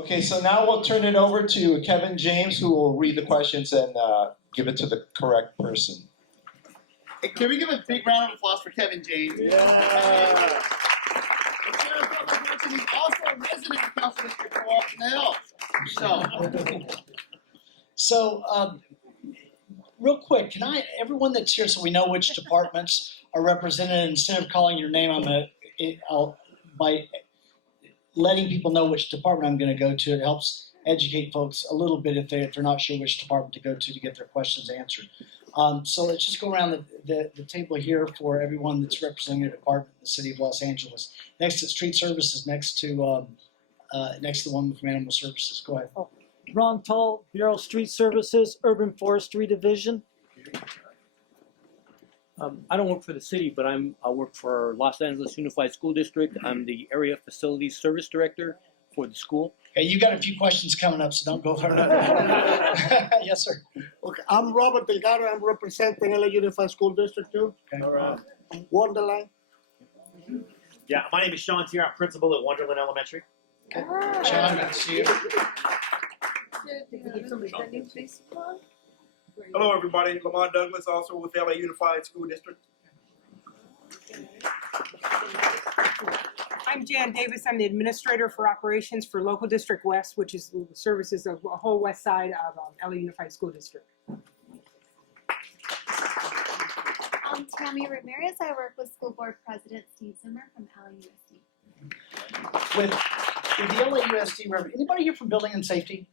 Okay, so now we'll turn it over to Kevin James, who will read the questions and give it to the correct person. Hey, can we give a big round of applause for Kevin James? Yeah. He's also a resident of Council District 4 now. So, real quick, everyone that's here, so we know which departments are represented, instead of calling your name, by letting people know which department I'm going to go to, it helps educate folks a little bit if they're not sure which department to go to get their questions answered. So let's just go around the table here for everyone that's representing a department in the city of Los Angeles. Next to Street Services, next to the one from Animal Services. Go ahead. Ron Tull, Bureau of Street Services, Urban Forestry Division. I don't work for the city, but I work for Los Angeles Unified School District. I'm the Area Facilities Service Director for the school. Okay, you got a few questions coming up, so don't go far. Yes, sir. Okay, I'm Robert Delgado. I'm representing LA Unified School District 2. Okay. All right. Wonderland. Yeah, my name is Sean Tier. I'm principal at Wonderland Elementary. Okay. Sean, good to see you. Hello, everybody. Lamont Douglas, also with LA Unified School District. I'm Jan Davis. I'm the administrator for operations for Local District West, which is the services of the whole west side of LA Unified School District. I'm Tammy Ramirez. I work with School Board President Steve Zimmer from LAUSD. With the LAUSD, anybody here from Building and Safety?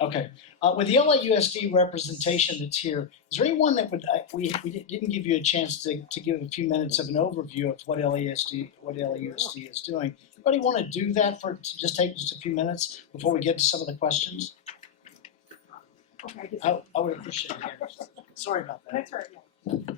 Okay. With the LAUSD representation that's here, is there anyone that would, we didn't give you a chance to give a few minutes of an overview of what LAUSD is doing. Anybody want to do that to just take just a few minutes before we get to some of the questions? Okay, I would appreciate it. Sorry about that. That's right. Yeah.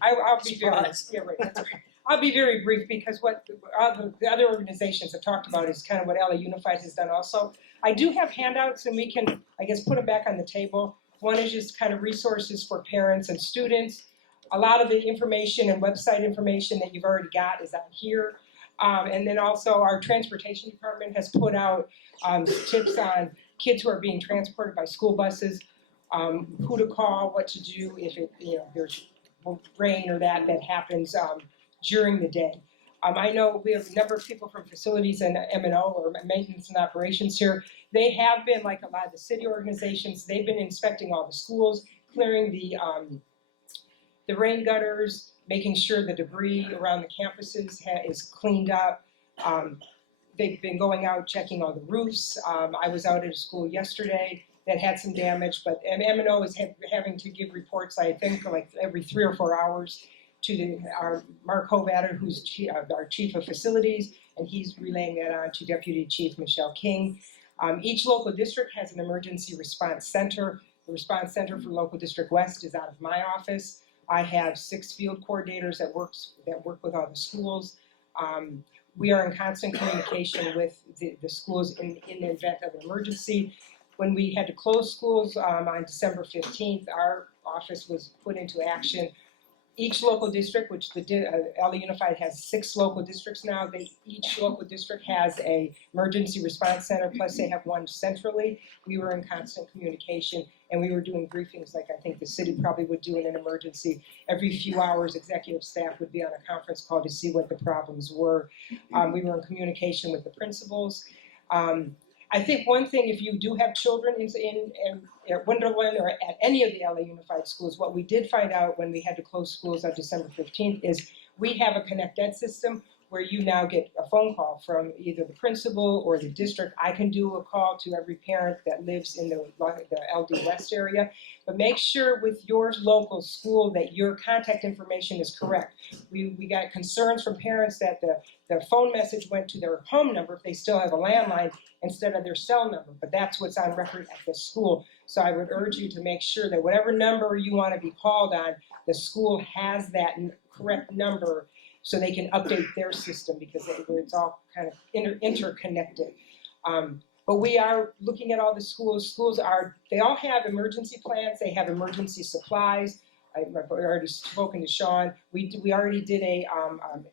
I'll be very. Yeah, right. That's right. I'll be very brief because what the other organizations have talked about is kind of what LA Unified has done also. I do have handouts and we can, I guess, put them back on the table. One is just kind of resources for parents and students. A lot of the information and website information that you've already got is out here. And then also our transportation department has put out tips on kids who are being transported by school buses, who to call, what to do if there's rain or that happens during the day. I know we have a number of people from facilities and M&O or maintenance and operations here. They have been, like a lot of the city organizations, they've been inspecting all the schools, clearing the rain gutters, making sure the debris around the campuses is cleaned up. They've been going out checking all the roofs. I was out at a school yesterday that had some damage, but M&O is having to give reports, I think, like every 3 or 4 hours to our Mark Hovatter, who's our Chief of Facilities, and he's relaying that on to Deputy Chief Michelle King. Each local district has an emergency response center. The response center for Local District West is out of my office. I have 6 field coordinators that work with all the schools. We are in constant communication with the schools in the event of an emergency. When we had to close schools on December 15th, our office was put into action. Each local district, which LA Unified has 6 local districts now, each local district has a emergency response center, plus they have one centrally. We were in constant communication, and we were doing briefings like I think the city probably would do in an emergency. Every few hours, executive staff would be on a conference call to see what the problems were. We were in communication with the principals. I think one thing, if you do have children at Wonderland or at any of the LA Unified schools, what we did find out when we had to close schools on December 15th is we have a ConnectEd system where you now get a phone call from either the principal or the district. I can do a call to every parent that lives in the LD West area, but make sure with your local school that your contact information is correct. We got concerns from parents that the phone message went to their home number if they still have a landline instead of their cell number, but that's what's on record at the school. So I would urge you to make sure that whatever number you want to be called on, the school has that correct number so they can update their system because it's all kind of interconnected. But we are looking at all the schools. They all have emergency plans. They have emergency supplies. I've already spoken to Sean. We already did a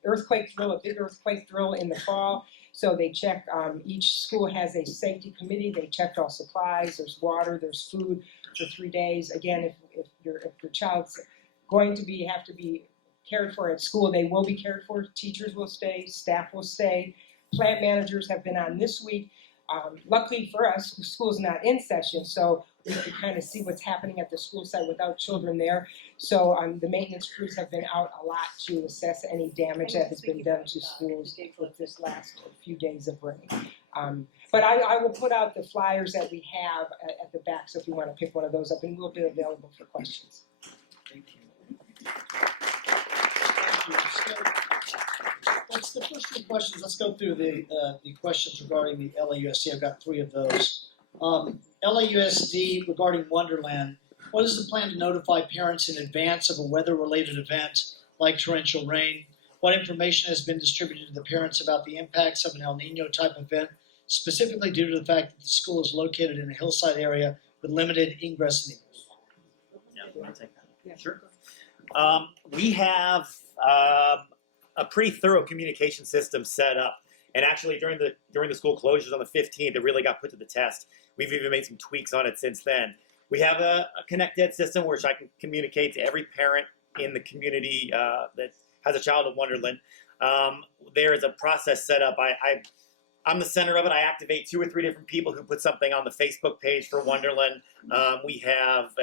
earthquake drill, a big earthquake drill in the fall. So they check, each school has a safety committee, they checked all supplies, there's water, there's food for 3 days. Again, if your child's going to have to be cared for at school, they will be cared for. Teachers will stay, staff will stay. Plant managers have been on this week. Luckily for us, school's not in session, so we can kind of see what's happening at the school site without children there. So the maintenance crews have been out a lot to assess any damage that has been done to schools with this last few days of rain. But I will put out the flyers that we have at the back, so if you want to pick one of those up, and we'll be available for questions. Thank you. Let's the first few questions. Let's go through the questions regarding the LAUSD. I've got 3 of those. LAUSD regarding Wonderland. What is the plan to notify parents in advance of a weather-related event like torrential rain? What information has been distributed to the parents about the impacts of an El Nino type event, specifically due to the fact that the school is located in a hillside area with limited ingress and egress? Yeah, I'll take that. Yeah. Sure. We have a pretty thorough communication system set up, and actually during the school closures on the 15th, it really got put to the test. We've even made some tweaks on it since then. We have a ConnectEd system which I can communicate to every parent in the community that has a child in Wonderland. There is a process set up. I'm the center of it. I activate 2 or 3 different people who put something on the Facebook page for Wonderland. We have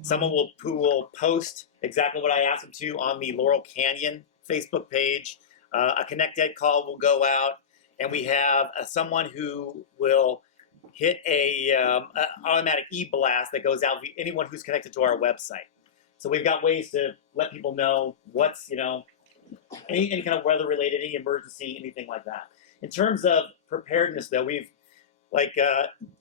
someone who will post exactly what I asked them to on the Laurel Canyon Facebook page. A ConnectEd call will go out, and we have someone who will hit a automatic e-blast that goes out to anyone who's connected to our website. So we've got ways to let people know what's, any kind of weather-related, any emergency, anything like that. In terms of preparedness, though, we've, like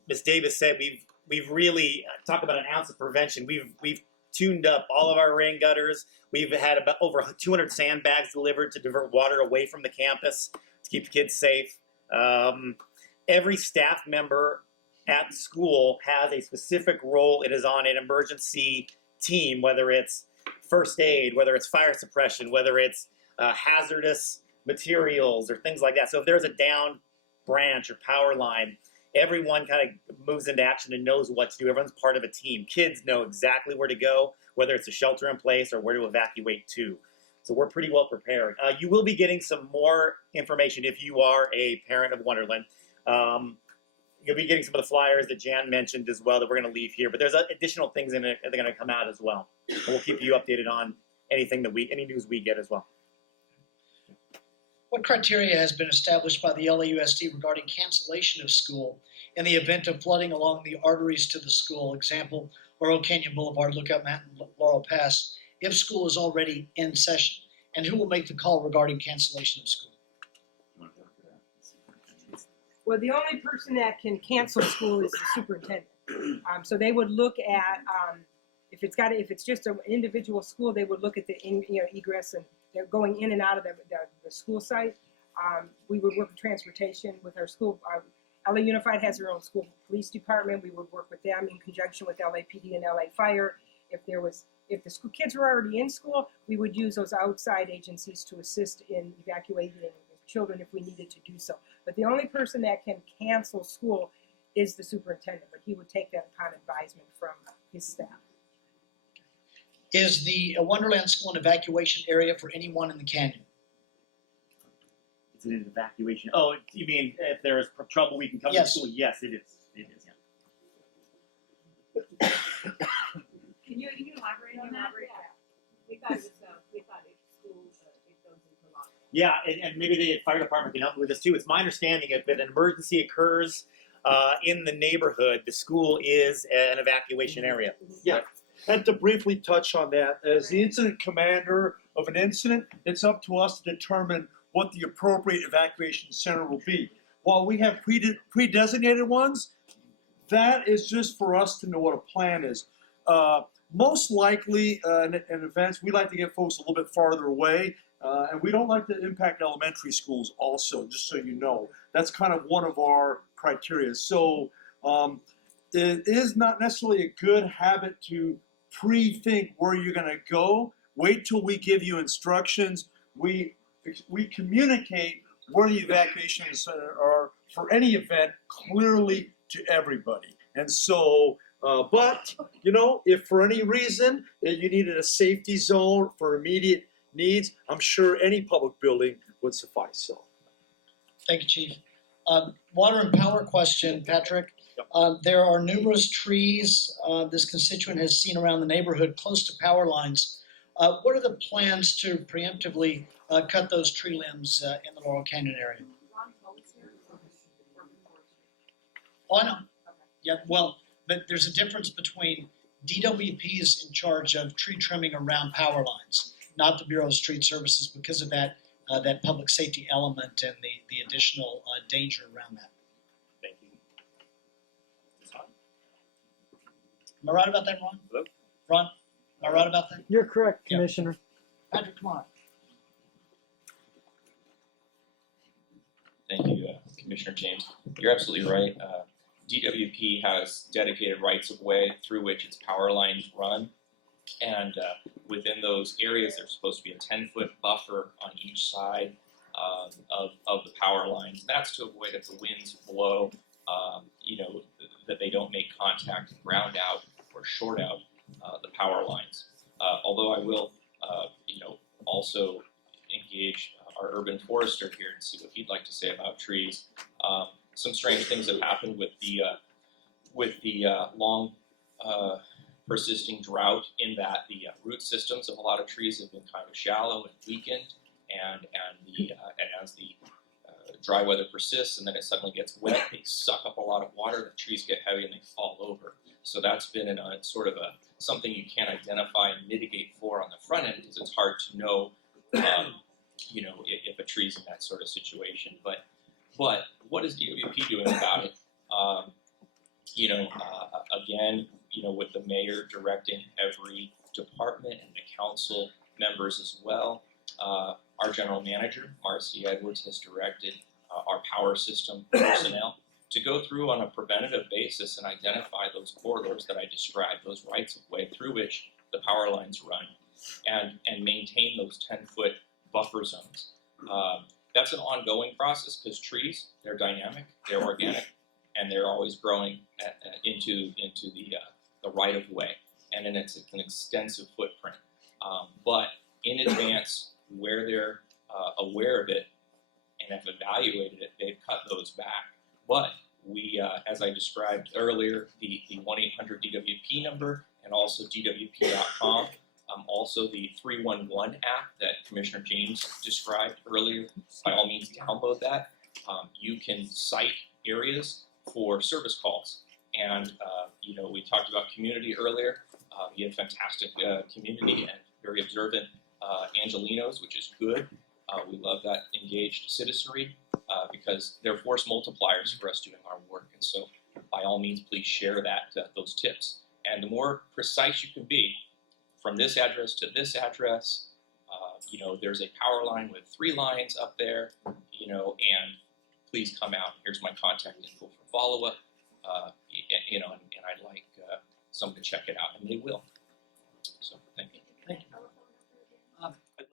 Ms. Davis said, we've really talked about an ounce of prevention. We've tuned up all of our rain gutters. We've had about over 200 sandbags delivered to divert water away from the campus to keep the kids safe. Every staff member at school has a specific role. It is on an emergency team, whether it's first aid, whether it's fire suppression, whether it's hazardous materials or things like that. So if there's a down branch or power line, everyone kind of moves into action and knows what to do. Everyone's part of a team. Kids know exactly where to go, whether it's a shelter in place or where to evacuate to. So we're pretty well prepared. You will be getting some more information if you are a parent of Wonderland. You'll be getting some of the flyers that Jan mentioned as well that we're going to leave here. But there's additional things in it that are going to come out as well. And we'll keep you updated on anything any news we get as well. What criteria has been established by the LAUSD regarding cancellation of school in the event of flooding along the arteries to the school? Example, Laurel Canyon Boulevard, Lookout Mountain, Laurel Pass, if school is already in session? And who will make the call regarding cancellation of school? Well, the only person that can cancel school is the superintendent. So they would look at if it's just an individual school, they would look at the egress and they're going in and out of the school site. We would work with transportation with our school. LA Unified has their own school police department. We would work with them in conjunction with LAPD and LA Fire. If the school kids were already in school, we would use those outside agencies to assist in evacuating children if we needed to do so. But the only person that can cancel school is the superintendent, but he would take that upon advisement from his staff. Is the Wonderland School an evacuation area for anyone in the canyon? Is it an evacuation? Oh, you mean if there is trouble, we can come Yes. to school? Yes, it is. It is, yeah. Can you elaborate on that? We thought it school it goes into lockdown. Yeah, and maybe the fire department can help me with this too. It's my understanding if an emergency occurs in the neighborhood, the school is an evacuation area. Yeah. And to briefly touch on that, as the incident commander of an incident, it's up to us to determine what the appropriate evacuation center will be. While we have pre-designated ones, that is just for us to know what a plan is. Most likely in events, we like to get folks a little bit farther away, and we don't like to impact elementary schools also, just so you know. That's kind of one of our criteria. So it is not necessarily a good habit to pre-think where you're going to go. Wait till we give you instructions. We communicate where the evacuation center are for any event clearly to everybody. And so, but, you know, if for any reason you needed a safety zone for immediate needs, I'm sure any public building would suffice. So, Thank you, Chief. Water and power question, Patrick. There are numerous trees this constituent has seen around the neighborhood close to power lines. What are the plans to preemptively cut those tree limbs in the Laurel Canyon area? Oh, I know. Yeah, well, but there's a difference between DWP is in charge of tree trimming around power lines, not the Bureau of Street Services, because of that public safety element and the additional danger around that. Thank you. Am I right about that, Ron? Hello? Ron, am I right about that? You're correct, Yeah. Commissioner. Patrick, come on. Thank you, Commissioner James. You're absolutely right. DWP has dedicated rights of way through which its power lines run. And within those areas, there's supposed to be a 10-foot buffer on each side of the power lines. That's to avoid if the winds blow, that they don't make contact and ground out or short out the power lines. Although I will, also engage our urban forester here and see what he'd like to say about trees. Some strange things have happened with the long persisting drought, in that the root systems of a lot of trees have been kind of shallow and weakened, and as the dry weather persists and then it suddenly gets wet, they suck up a lot of water, the trees get heavy and they fall over. So that's been sort of something you can't identify and mitigate for on the front end, because it's hard to know, if a tree's in that sort of situation. But what is DWP doing about it? Again, with the mayor directing every department and the council members as well. Our general manager, Marcy Edwards, has directed our power system personnel to go through on a preventative basis and identify those corridors that I described, those rights of way through which the power lines run, and maintain those 10-foot buffer zones. That's an ongoing process, because trees, they're dynamic, they're organic, and they're always growing into the right of way, and then it's an extensive footprint. But in advance, where they're aware of it and have evaluated it, they've cut those back. But we, as I described earlier, the 1-800-DWP number, and also DWP.com, also the 311 app that Commissioner James described earlier. By all means, download that. You can cite areas for service calls. And, we talked about community earlier. We have fantastic community and very observant Angelinos, which is good. We love that engaged citizenry because they're force multipliers for us doing our work. And so, by all means, please share those tips. And the more precise you can be, from this address to this address, there's a power line with 3 lines up there, and please come out. Here's my contact info for follow-up, and I'd like someone to check it out, and they will.